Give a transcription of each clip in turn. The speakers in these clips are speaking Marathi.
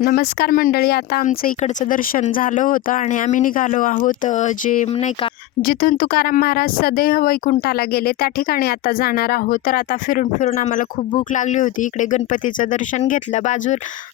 नमस्कार मंडळी, आता आमचं इकडचं दर्शन झालं होतं आणि आम्ही निघालो आहोत जे नाही का जिथून तुकाराम महाराज सदेह वैकुंठाला गेले त्या ठिकाणी आता जाणार आहोत. तर आता फिरून फिरून आम्हाला खूप भूक लागली होती. इकडे गणपतीचं दर्शन घेतलं.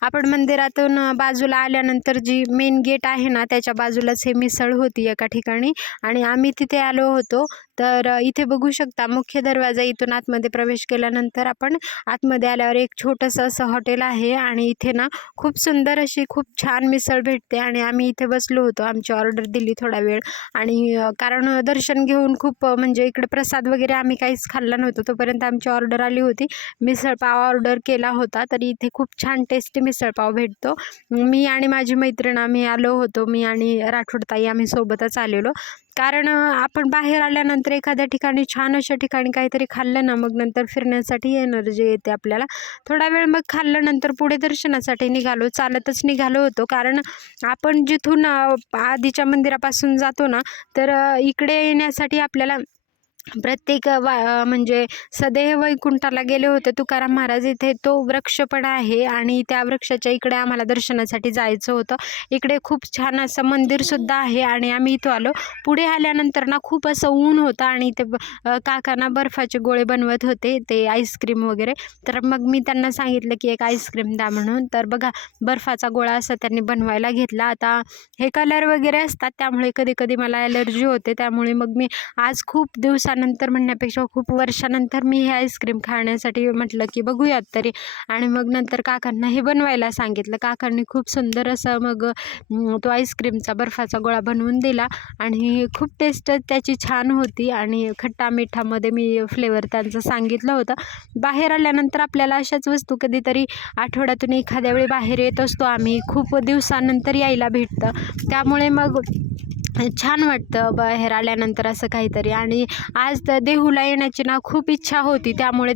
आपण मंदिरातून बाजूला आल्यानंतर जी मेन गेट आहे ना त्याच्या बाजूलाच हे मिसळ होती एका ठिकाणी आणि आम्ही तिथे आलो होतो. तर इथे बघू शकता मुख्य दरवाजा. इथून आतमध्ये प्रवेश केल्यानंतर आपण आतमध्ये आल्यावर एक छोटंसं असं हॉटेल आहे आणि इथे ना खूप सुंदर अशी खूप छान मिसळ भेटते आणि आम्ही इथे बसलो होतो. आमची ऑर्डर दिली थोडा वेळ आणि कारण दर्शन घेऊन खूप म्हणजे इकडे प्रसाद वगैरे आम्ही काहीच खाल्ला नव्हतो. तोपर्यंत आमची ऑर्डर आली होती. मिसळपाव ऑर्डर केला होता. तरी इथे खूप छान टेस्टी मिसळपाव भेटतो. मी आणि माझी मैत्रीण आम्ही आलो होतो. मी आणि राठोडताई आम्ही सोबतच आलेलो. कारण आपण बाहेर आल्यानंतर एखाद्या ठिकाणी छान अशा ठिकाणी काहीतरी खाल्लं ना मग नंतर फिरण्यासाठी एनर्जी येते आपल्याला. थोडा वेळ मग खाल्ल्यानंतर पुढे दर्शनासाठी निघालो. चालतच निघालो होतो कारण आपण जिथून आधीच्या मंदिरापासून जातो ना तर इकडे येण्यासाठी आपल्याला प्रत्येक म्हणजे सदेह वैकुंठाला गेले होते तुकाराम महाराज. इथे तो वृक्ष पण आहे आणि त्या वृक्षाच्या इकडे आम्हाला दर्शनासाठी जायचं होतं. इकडे खूप छान असं मंदिरसुद्धा आहे आणि आम्ही इथं आलो. पुढे आल्यानंतर ना खूप असं ऊन होतं आणि ते काकांना बर्फाचे गोळे बनवत होते, ते आईस्क्रीम वगैरे. तर मग मी त्यांना सांगितलं की एक आईस्क्रीम द्या म्हणून. तर बघा बर्फाचा गोळा असं त्यांनी बनवायला घेतला. आता हे कलर वगैरे असतात त्यामुळे कधी कधी मला ॲलर्जी होते. त्यामुळे मग मी आज खूप दिवसानंतर म्हणण्यापेक्षा खूप वर्षानंतर मी हे आईस्क्रीम खाण्यासाठी म्हटलं की बघूयात तरी. आणि मग नंतर काकांना हे बनवायला सांगितलं. काकांनी खूप सुंदर असं मग तो आईस्क्रीमचा बर्फाचा गोळा बनवून दिला आणि खूप टेस्ट त्याची छान होती आणि खट्टा मिठामध्ये मी फ्लेवर त्यांचं सांगितलं होतं. बाहेर आल्यानंतर आपल्याला अशाच वस्तू कधीतरी आठवड्यातून एखाद्या वेळी बाहेर येत असतो आम्ही. खूप दिवसानंतर यायला भेटतं त्यामुळे मग छान वाटतं बाहेर आल्यानंतर असं काहीतरी. आणि आज तर देहूला येण्याची ना खूप इच्छा होती त्यामुळे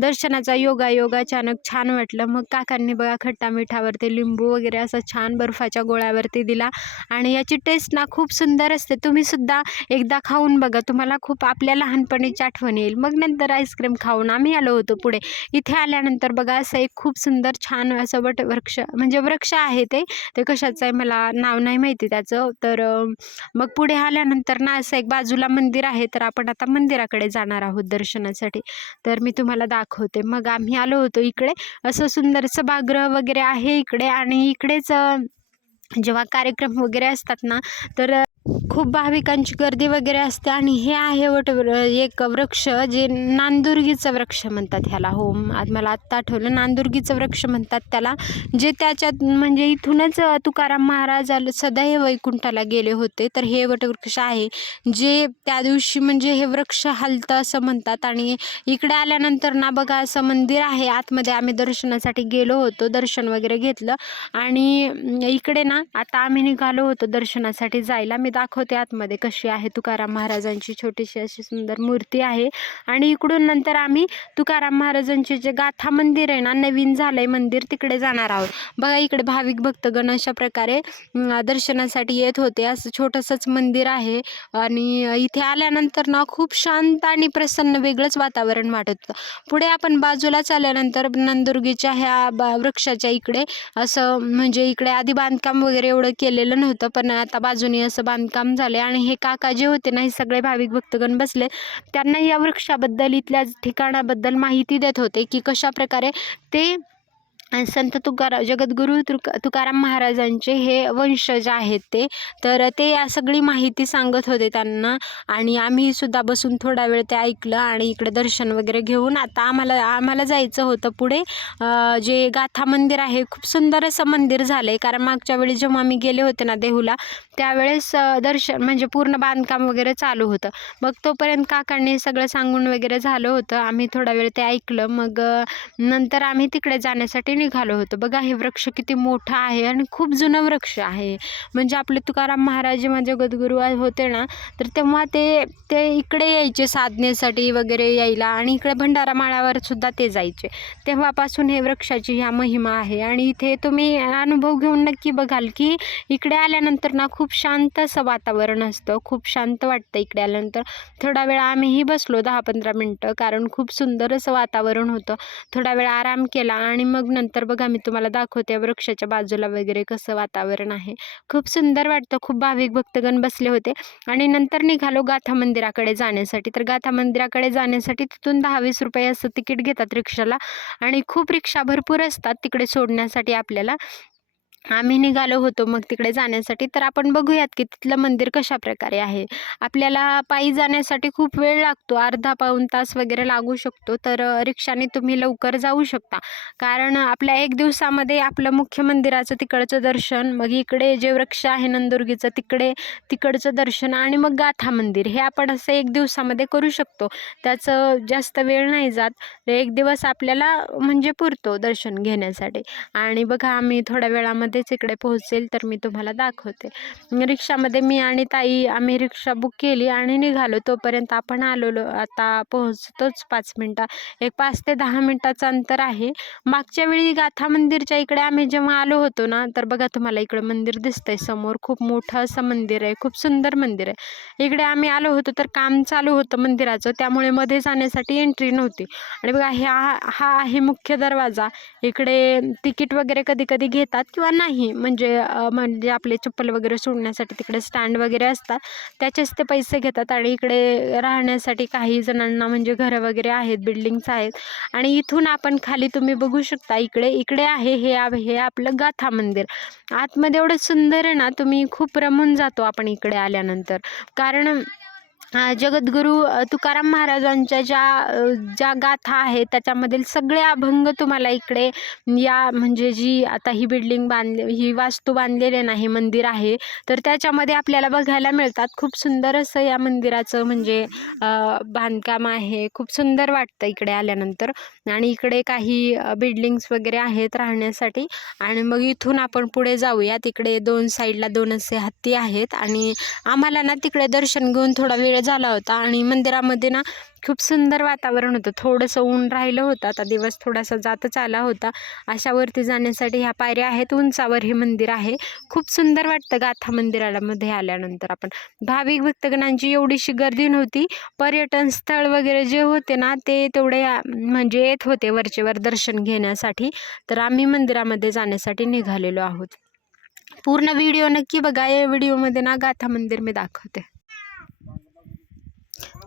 दर्शनाचा योग अचानक छान वाटलं. मग काकांनी बघा खट्टा मिठावरती लिंबू वगैरे असं छान बर्फाच्या गोळ्यावरती दिला आणि याची टेस्ट ना खूप सुंदर असते. तुम्हीसुद्धा एकदा खाऊन बघा, तुम्हाला खूप आपल्या लहानपणीची आठवण येईल. मग नंतर आईस्क्रीम खाऊन आम्ही आलो होतो पुढे. इथे आल्यानंतर बघा असं एक खूप सुंदर छान असं वृक्ष म्हणजे वृक्ष आहे ते कशाचं आहे मला नाव नाही माहिती त्याचं. तर मग पुढे आल्यानंतर ना असं एक बाजूला मंदिर आहे. तर आपण आता मंदिराकडे जाणार आहोत दर्शनासाठी. तर मी तुम्हाला दाखवते. मग आम्ही आलो होतो इकडे. असं सुंदर सभागृह वगैरे आहे इकडे आणि इकडेच जेव्हा कार्यक्रम वगैरे असतात ना तर खूप भाविकांची गर्दी वगैरे असते. आणि हे आहे एक वृक्ष जे नांदुर्गीचं वृक्ष म्हणतात ह्याला. हो, आज मला आत्ता आठवलं, नांदुर्गीचं वृक्ष म्हणतात त्याला. जे त्याच्यात म्हणजे इथूनच तुकाराम महाराज सदैव वैकुंठाला गेले होते. तर हे वटवृक्ष आहे जे त्या दिवशी म्हणजे हे वृक्ष हलतं असं म्हणतात. आणि इकडे आल्यानंतर ना बघा असं मंदिर आहे. आतमध्ये आम्ही दर्शनासाठी गेलो होतो, दर्शन वगैरे घेतलं आणि इकडे ना आता आम्ही निघालो होतो दर्शनासाठी जायला. मी दाखवते आतमध्ये कशी आहे तुकाराम महाराजांची छोटीशी अशी सुंदर मूर्ती आहे. आणि इकडून नंतर आम्ही तुकाराम महाराजांचे जे गाथा मंदिर आहे ना, नवीन झालंय मंदिर, तिकडे जाणार आहोत. बघा इकडे भाविक भक्तगण अशा प्रकारे दर्शनासाठी येत होते. असं छोटंसंच मंदिर आहे आणि इथे आल्यानंतर ना खूप शांत आणि प्रसन्न वेगळंच वातावरण वाटत होतं. पुढे आपण बाजूलाच आल्यानंतर नंदुर्गीच्या ह्या वृक्षाच्या इकडे असं म्हणजे इकडे आधी बांधकाम वगैरे एवढं केलेलं नव्हतं, पण आता बाजूने असं बांधकाम झाले. आणि हे काका जे होते ना, हे सगळे भाविक भक्तगण बसले, त्यांना या वृक्षाबद्दल इथल्या ठिकाणाबद्दल माहिती देत होते की कशा प्रकारे ते संत जगद्गुरू तुकाराम महाराजांचे हे वंशज आहेत तर ते या सगळी माहिती सांगत होते त्यांना. आणि आम्ही सुद्धा बसून थोडा वेळ ते ऐकलं आणि इकडे दर्शन वगैरे घेऊन आता आम्हाला जायचं होतं पुढे. जे गाथा मंदिर आहे, खूप सुंदर असं मंदिर झालं आहे. कारण मागच्या वेळी जेव्हा आम्ही गेले होते ना देहूला, त्यावेळेस दर्शन म्हणजे पूर्ण बांधकाम वगैरे चालू होतं. मग तोपर्यंत काकांनी सगळं सांगून वगैरे झालं होतं. आम्ही थोडा वेळ ते ऐकलं. मग नंतर आम्ही तिकडे जाण्यासाठी निघालो होतो. बघा हे वृक्ष किती मोठं आहे आणि खूप जुनं वृक्ष आहे. म्हणजे आपले तुकाराम महाराज जेव्हा जगद्गुरू होते ना, तर तेव्हा ते इकडे यायचे साधनेसाठी वगैरे यायला आणि इकडे भंडारा माळावर सुद्धा ते जायचे. तेव्हापासून हे वृक्षाची ह्या महिमा आहे. आणि इथे तुम्ही अनुभव घेऊन नक्की बघाल की इकडे आल्यानंतर ना खूप शांत असं वातावरण असतं. खूप शांत वाटतं इकडे आल्यानंतर. थोडा वेळ आम्हीही बसलो 10-15 मिनटं, कारण खूप सुंदर असं वातावरण होतं. थोडा वेळ आराम केला आणि मग आल्यानंतर बघा मी तुम्हाला दाखवते वृक्षाच्या बाजूला वगैरे कसं वातावरण आहे. खूप सुंदर वाटतं. खूप भाविक भक्तगण बसले होते आणि नंतर निघालो गाथा मंदिराकडे जाण्यासाठी. तर गाथा मंदिराकडे जाण्यासाठी तिथून 10-20 रुपये असं तिकीट घेतात रिक्षाला आणि खूप रिक्षा भरपूर असतात तिकडे सोडण्यासाठी आपल्याला. आम्ही निघालो होतो मग तिकडे जाण्यासाठी. तर आपण बघूयात की तिथलं मंदिर कशा प्रकारे आहे. आपल्याला पायी जाण्यासाठी खूप वेळ लागतो, अर्धा पाऊण तास वगैरे लागू शकतो. तर रिक्षाने तुम्ही लवकर जाऊ शकता, कारण आपल्या 1 दिवसामध्ये आपलं मुख्य मंदिराचं तिकडचं दर्शन, मग इकडे जे वृक्ष आहे नंदुर्गीचं तिकडचं दर्शन आणि मग गाथा मंदिर हे आपण असं 1 दिवसामध्ये करू शकतो. त्याचं जास्त वेळ नाही जात. 1 दिवस आपल्याला म्हणजे पुरतो दर्शन घेण्यासाठी. आणि बघा आम्ही थोड्या वेळामध्येच इकडे पोहोचेल तर मी तुम्हाला दाखवते. रिक्षामध्ये मी आणि ताई आम्ही रिक्षा बुक केली आणि निघालो. तोपर्यंत आपण आलेलो, आता पोहोचतोच 5 मिनटं, एक 5 ते 10 मिनटाचं अंतर आहे. मागच्या वेळी गाथा मंदिरच्या इकडे आम्ही जेव्हा आलो होतो ना, तर बघा तुम्हाला इकडं मंदिर दिसतंय समोर. खूप मोठं असं मंदिर आहे, खूप सुंदर मंदिर आहे. इकडे आम्ही आलो होतो तर काम चालू होतं मंदिराचं, त्यामुळे मध्ये जाण्यासाठी एंट्री नव्हती. आणि बघा हा आहे मुख्य दरवाजा. इकडे तिकीट वगैरे कधी कधी घेतात किंवा नाही, म्हणजे आपले चप्पल वगैरे सोडण्यासाठी तिकडे स्टँड वगैरे असतात, त्याचेच ते पैसे घेतात. आणि इकडे राहण्यासाठी काही जणांना म्हणजे घरं वगैरे आहेत, बिल्डिंग्स आहेत. आणि इथून आपण खाली तुम्ही बघू शकता, इकडे आहे हे आपलं गाथा मंदिर. आतमध्ये एवढं सुंदर आहे ना, तुम्ही खूप रमून जातो आपण इकडे आल्यानंतर. कारण जगद्गुरू तुकाराम महाराजांच्या ज्या गाथा आहेत त्याच्यामधील सगळे अभंग तुम्हाला इकडे, या म्हणजे जी आता ही बिल्डिंग ही वास्तू बांधलेली नाही, मंदिर आहे, तर त्याच्यामध्ये आपल्याला बघायला मिळतात. खूप सुंदर असं या मंदिराचं म्हणजे बांधकाम आहे. खूप सुंदर वाटतं इकडे आल्यानंतर. आणि इकडे काही बिल्डिंग्स वगैरे आहेत राहण्यासाठी. आणि मग इथून आपण पुढे जाऊया. तिकडे 2 साईडला 2 असे हत्ती आहेत आणि आम्हाला ना तिकडे दर्शन घेऊन थोडा वेळ झाला होता. आणि मंदिरामध्ये ना खूप सुंदर वातावरण होतं. थोडंसं ऊन राहिलं होतं, आता दिवस थोडासा जातच आला होता. अशावरती जाण्यासाठी ह्या पायऱ्या आहेत, उंचावर हे मंदिर आहे. खूप सुंदर वाटतं गाथा मंदिराला मध्ये आल्यानंतर. आपण भाविक भक्तगणांची एवढीशी गर्दी नव्हती. पर्यटन स्थळ वगैरे जे होते ना ते तेवढे म्हणजे येत होते वरचेवर दर्शन घेण्यासाठी. तर आम्ही मंदिरामध्ये जाण्यासाठी निघालेलो आहोत. पूर्ण व्हिडिओ नक्की बघा. या व्हिडिओमध्ये ना गाथा मंदिर मी दाखवते.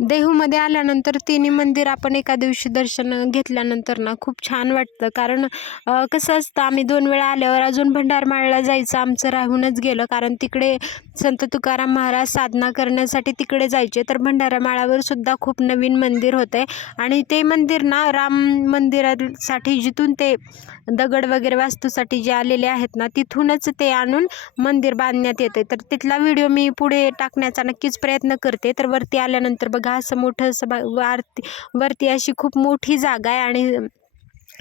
देहूमध्ये आल्यानंतर तिन्ही मंदिर आपण एका दिवशी दर्शन घेतल्यानंतर ना खूप छान वाटतं. कारण कसं असतं, आम्ही 2 वेळा आल्यावर अजून भंडारमाळला जायचं आमचं राहूनच गेलं. कारण तिकडे संत तुकाराम महाराज साधना करण्यासाठी तिकडे जायचे. तर भंडारमाळावर सुद्धा खूप नवीन मंदिर होतं आहे. आणि ते मंदिर ना राम मंदिरासाठी जिथून ते दगड वगैरे वास्तूसाठी जे आलेले आहेत ना, तिथूनच ते आणून मंदिर बांधण्यात येते. तर तिथला व्हिडिओ मी पुढे टाकण्याचा नक्कीच प्रयत्न करते. तर वरती आल्यानंतर बघा असं मोठं असं वरती अशी खूप मोठी जागा आहे आणि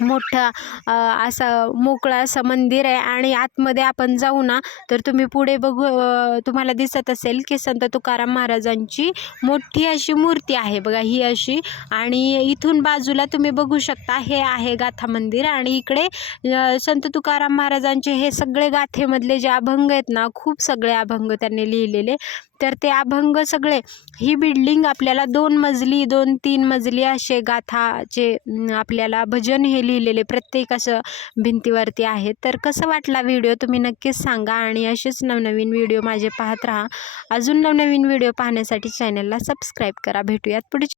मोठं असं मोकळं असं मंदिर आहे. आणि आतमध्ये आपण जाऊ ना तर तुम्ही पुढे बघू, तुम्हाला दिसत असेल की संत तुकाराम महाराजांची मोठी अशी मूर्ती आहे बघा, ही अशी. आणि इथून बाजूला तुम्ही बघू शकता, हे आहे गाथा मंदिर. आणि इकडे संत तुकाराम महाराजांचे हे सगळे गाथेमधले जे अभंग आहेत ना, खूप सगळे अभंग त्यांनी लिहिलेले. तर ते अभंग सगळे, ही बिल्डिंग आपल्याला 2 मजली 2-3 मजली असे गाथाचे आपल्याला भजन हे लिहिलेले प्रत्येक असं भिंतीवरती आहेत. तर कसं वाटला व्हिडिओ तुम्ही नक्कीच सांगा. आणि असेच नवनवीन व्हिडिओ माझे पाहत राहा. अजून नवनवीन व्हिडिओ पाहण्यासाठी चॅनलला सबस्क्राईब करा. भेटूयात पुढे.